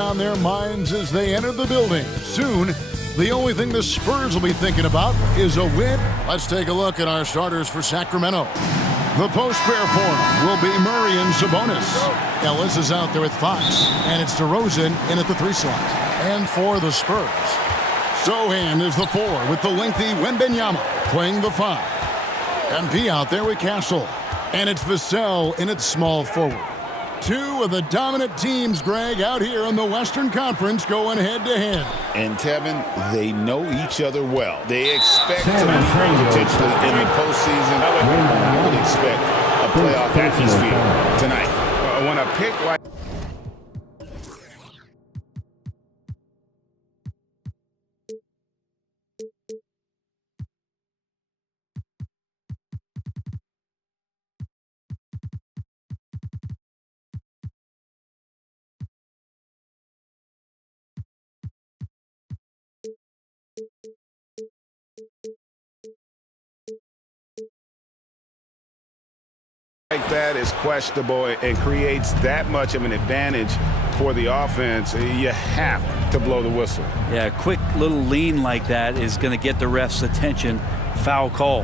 on their minds as they enter the building. Soon, the only thing the Spurs will be thinking about is a win. Let's take a look at our starters for Sacramento. The post pair for him will be Murray and Sabonis. Ellis is out there with Fox, and it's DeRozan in at the 3 slot. And for the Spurs, Sohan is the 4 with the lengthy Wembanyama playing the 5. MP out there with Castle, and it's Vassell in its small forward. 2 of the dominant teams, Greg, out here in the Western Conference going head-to-head. And, Kevin, they know each other well. They expect to meet potentially in the postseason. I would expect a playoff atmosphere tonight. When a pick like... that is questionable and creates that much of an advantage for the offense, you have to blow the whistle. Yeah, a quick little lean like that is going to get the ref's attention. Foul call.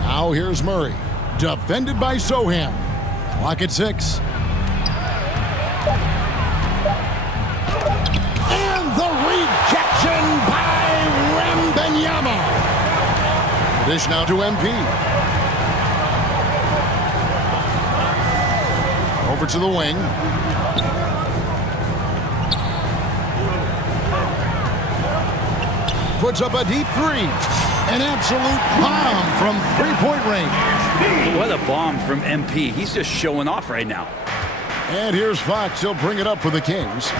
Now here's Murray, defended by Sohan. Clock at 6. And the rejection by Wembanyama. Dish now to MP. Over to the wing. Puts up a deep 3. An absolute bomb from 3-point range. What a bomb from MP. He's just showing off right now. And here's Fox. He'll bring it up for the Kings.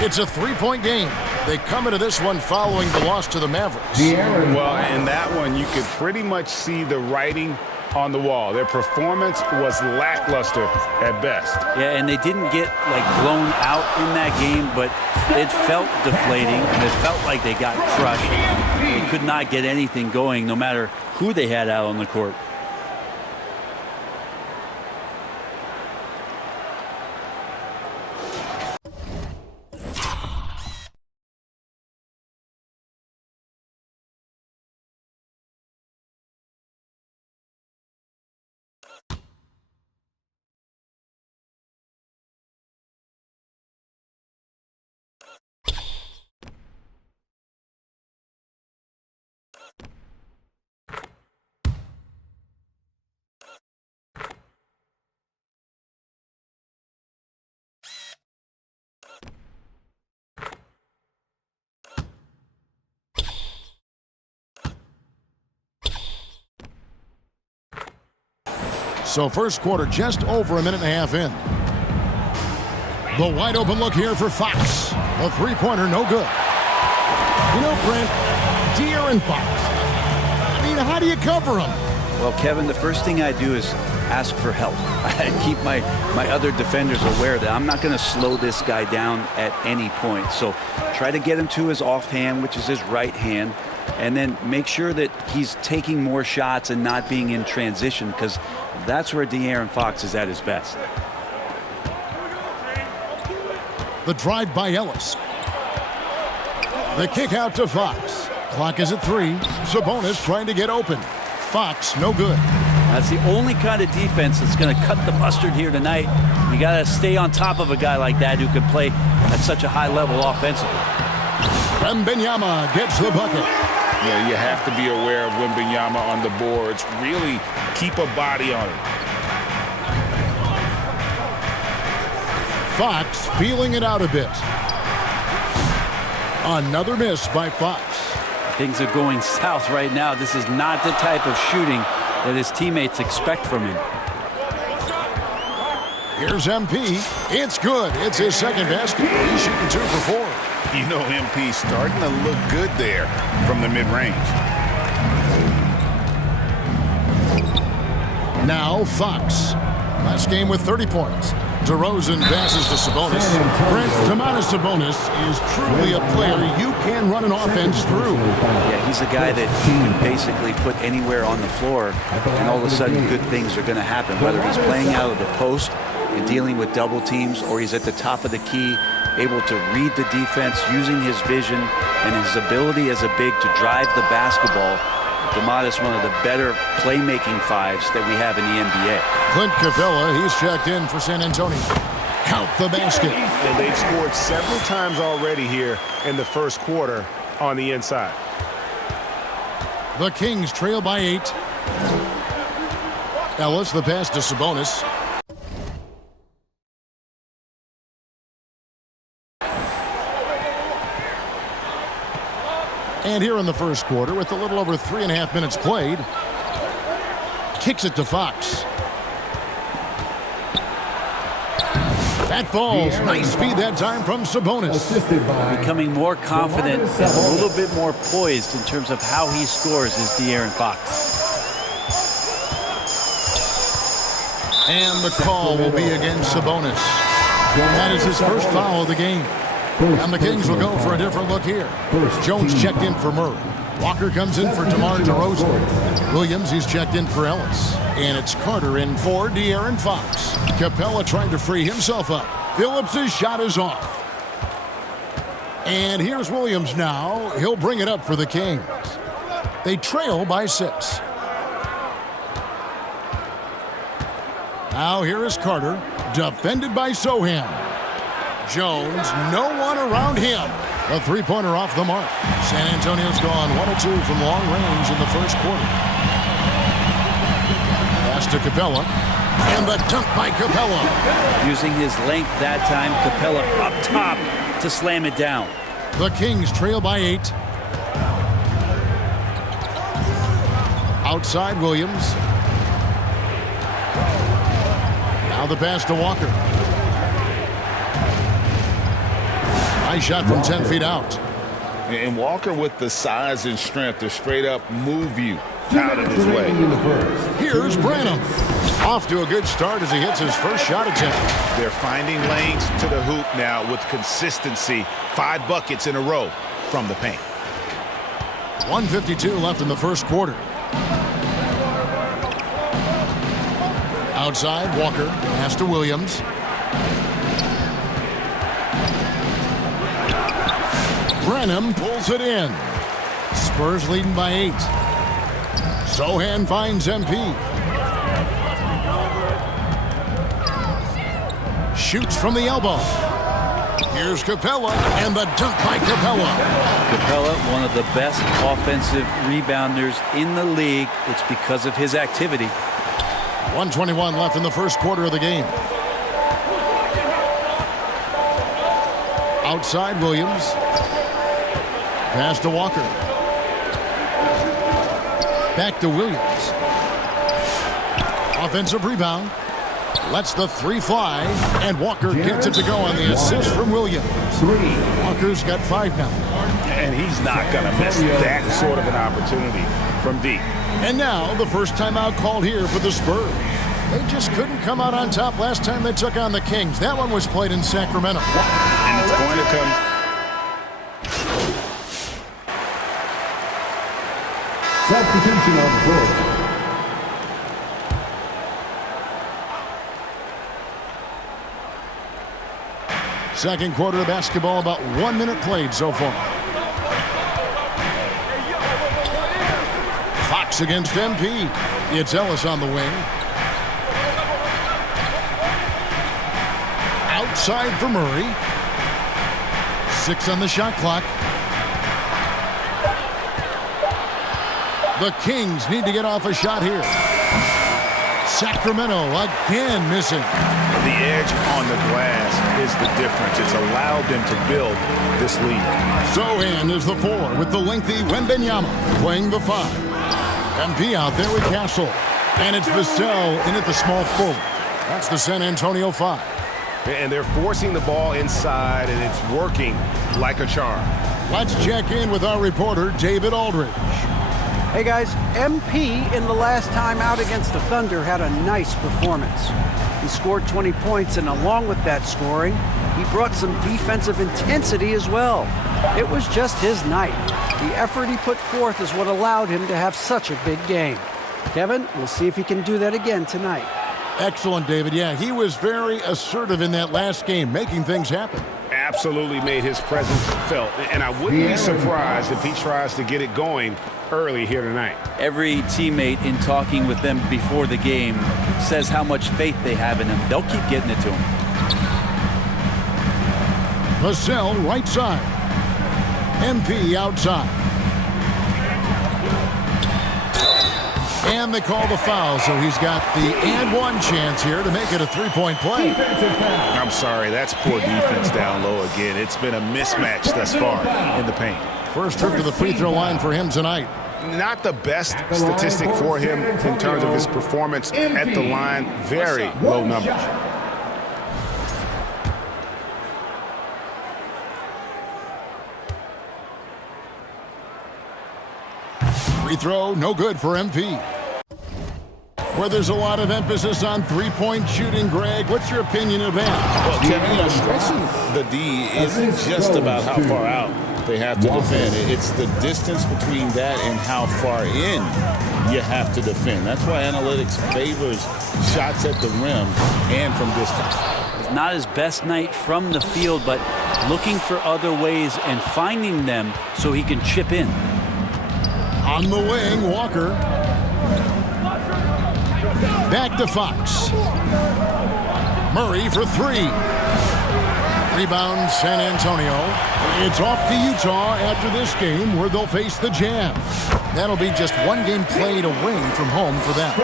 It's a 3-point game. They come into this one following the loss to the Mavericks. Well, in that one, you could pretty much see the writing on the wall. Their performance was lackluster at best. Yeah, and they didn't get, blown out in that game, but it felt deflating, and it felt like they got crushed. They could not get anything going, no matter who they had out on the court. So first quarter just over a minute and a half in. The wide open look here for Fox. A 3-pointer, no good. You know, Brent, De'Aaron Fox. I mean, how do you cover him? Well, Kevin, the first thing I do is ask for help. I keep my other defenders aware that I'm not going to slow this guy down at any point. So try to get him to his offhand, which is his right hand, and then make sure that he's taking more shots and not being in transition, because that's where De'Aaron Fox is at his best. The drive by Ellis. The kick out to Fox. Clock is at 3. Sabonis trying to get open. Fox, no good. That's the only kind of defense that's going to cut the mustard here tonight. You got to stay on top of a guy like that who can play at such a high level offensively. Wembanyama gets the bucket. Yeah, you have to be aware of Wembanyama on the boards. Really keep a body on him. Fox feeling it out a bit. Another miss by Fox. Things are going south right now. This is not the type of shooting that his teammates expect from him. Here's MP. It's good. It's his second basket. He's shooting 2 for 4. You know, MP starting to look good there from the mid-range. Now Fox. Last game with 30 points. DeRozan passes to Sabonis. Brent, Domantas Sabonis is truly a player you can run an offense through. Yeah, he's a guy that you can basically put anywhere on the floor, and all of a sudden good things are going to happen, whether he's playing out of the post and dealing with double teams, or he's at the top of the key, able to read the defense, using his vision and his ability as a big to drive the basketball. Domantas, one of the better playmaking fives that we have in the NBA. Clint Capella, he's checked in for San Antonio. Count the basket. And they've scored several times already here in the first quarter on the inside. The Kings trail by 8. Ellis, the pass to Sabonis. And here in the first quarter, with a little over 3.5 minutes played, kicks it to Fox. That falls. Nice speed that time from Sabonis. Becoming more confident and a little bit more poised in terms of how he scores is De'Aaron Fox. And the call will be against Sabonis. That is his first foul of the game. And the Kings will go for a different look here. Jones checked in for Murray. Walker comes in for DeMar DeRozan. Williams, he's checked in for Ellis. And it's Carter in for De'Aaron Fox. Capella trying to free himself up. Phillips' shot is off. And here's Williams now. He'll bring it up for the Kings. They trail by 6. Now here is Carter, defended by Sohan. Jones, no one around him. A three-pointer off the mark. San Antonio's gone 1 of 2 from long range in the first quarter. Pass to Capella. And the dunk by Capella. Using his length that time, Capella up top to slam it down. The Kings trail by 8. Outside Williams. Now the pass to Walker. Nice shot from 10 feet out. And Walker with the size and strength to straight up move you out of his way. Here's Branham. Off to a good start as he hits his first shot attempt. They're finding lanes to the hoop now with consistency. 5 buckets in a row from the paint. 1:52 left in the first quarter. Outside, Walker. Pass to Williams. Branham pulls it in. Spurs leading by 8. Sohan finds MP. Shoots from the elbow. Here's Capella, and the dunk by Capella. Capella, one of the best offensive rebounders in the league. It's because of his activity. 1:21 left in the first quarter of the game. Outside Williams. Pass to Walker. Back to Williams. Offensive rebound. Lets the 3 fly. And Walker gets it to go on the assist from Williams. Walker's got 5 now. And he's not going to miss that sort of an opportunity from deep. And now the first timeout called here for the Spurs. They just couldn't come out on top last time they took on the Kings. That one was played in Sacramento. And it's going to come. Substitution on the court. Second quarter of basketball, about 1 minute played so far. Fox against MP. It's Ellis on the wing. Outside for Murray. 6 on the shot clock. The Kings need to get off a shot here. Sacramento again missing. The edge on the glass is the difference. It's allowed them to build this lead. Sohan is the 4 with the lengthy Wembanyama playing the 5. MP out there with Castle. And it's Vassell in at the small forward. That's the San Antonio 5. And they're forcing the ball inside, and it's working like a charm. Let's check in with our reporter, David Aldridge. Hey guys, MP in the last time out against the Thunder had a nice performance. He scored 20 points, and along with that scoring, he brought some defensive intensity as well. It was just his night. The effort he put forth is what allowed him to have such a big game. Kevin, we'll see if he can do that again tonight. Excellent, David. Yeah, he was very assertive in that last game, making things happen. Absolutely made his presence felt. And I wouldn't be surprised if he tries to get it going early here tonight. Every teammate in talking with them before the game says how much faith they have in him. They'll keep getting it to him. Vassell, right side. MP outside. And they call the foul, so he's got the and one chance here to make it a three-point play. I'm sorry, that's poor defense down low again. It's been a mismatch thus far in the paint. First trip to the free throw line for him tonight. Not the best statistic for him in terms of his performance at the line. Very low numbers. Free throw, no good for MP. Where there's a lot of emphasis on three-point shooting, Greg, what's your opinion of that? Well, Kevin, stretching the D isn't just about how far out they have to defend. It's the distance between that and how far in you have to defend. That's why analytics favors shots at the rim and from distance. It's not his best night from the field, but looking for other ways and finding them so he can chip in. On the wing, Walker. Back to Fox. Murray for three. Rebound, San Antonio. It's off to Utah after this game where they'll face the Jazz. That'll be just one game played away from home for them.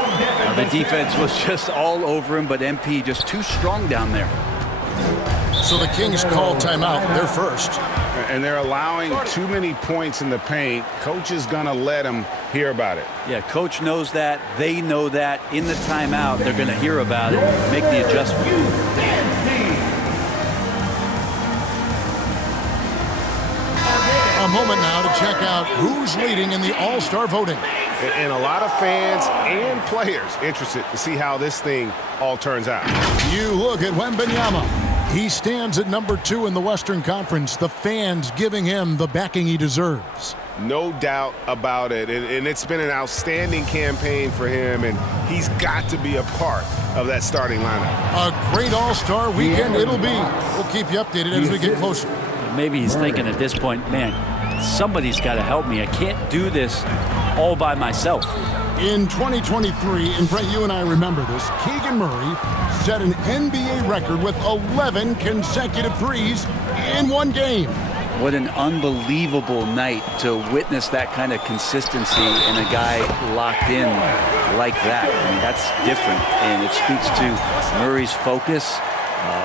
The defense was just all over him, but MP just too strong down there. So the Kings call timeout. They're first. And they're allowing too many points in the paint. Coach is going to let them hear about it. Yeah, coach knows that. They know that. In the timeout, they're going to hear about it, make the adjustment. A moment now to check out who's leading in the All-Star voting. And a lot of fans and players interested to see how this thing all turns out. You look at Wembanyama. He stands at number 2 in the Western Conference. The fans giving him the backing he deserves. No doubt about it. And it's been an outstanding campaign for him, and he's got to be a part of that starting lineup. A great All-Star weekend it'll be. We'll keep you updated as we get closer. Maybe he's thinking at this point, man, somebody's got to help me. I can't do this all by myself. In 2023, and Brett, you and I remember this, Keegan Murray set an NBA record with 11 consecutive threes in one game. What an unbelievable night to witness that kind of consistency and a guy locked in like that. I mean, that's different, and it speaks to Murray's focus.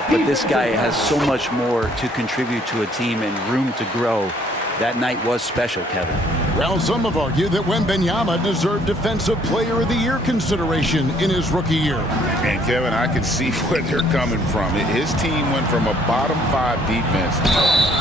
But this guy has so much more to contribute to a team and room to grow. That night was special, Kevin. Well, some have argued that Wembanyama deserved Defensive Player of the Year consideration in his rookie year. And, Kevin, I can see where they're coming from. His team went from a bottom 5 defense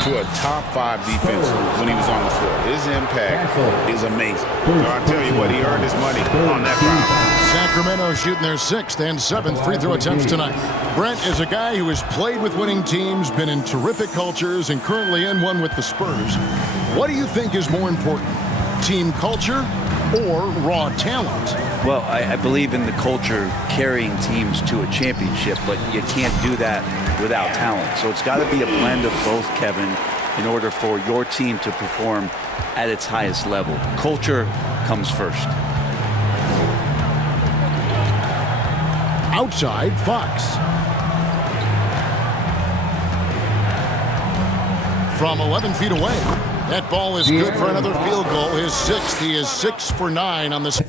to a top 5 defense when he was on the floor. His impact is amazing. So I tell you what, he earned his money on that foul. Sacramento shooting their 6th and 7th free throw attempts tonight. Brent is a guy who has played with winning teams, been in terrific cultures, and currently in one with the Spurs. What do you think is more important, team culture or raw talent? Well, I believe in the culture carrying teams to a championship, but you can't do that without talent. So it's got to be a blend of both, Kevin, in order for your team to perform at its highest level. Culture comes first. Outside, Fox. From 11 feet away. That ball is good for another field goal. His 6th. He is 6 for 9 on this.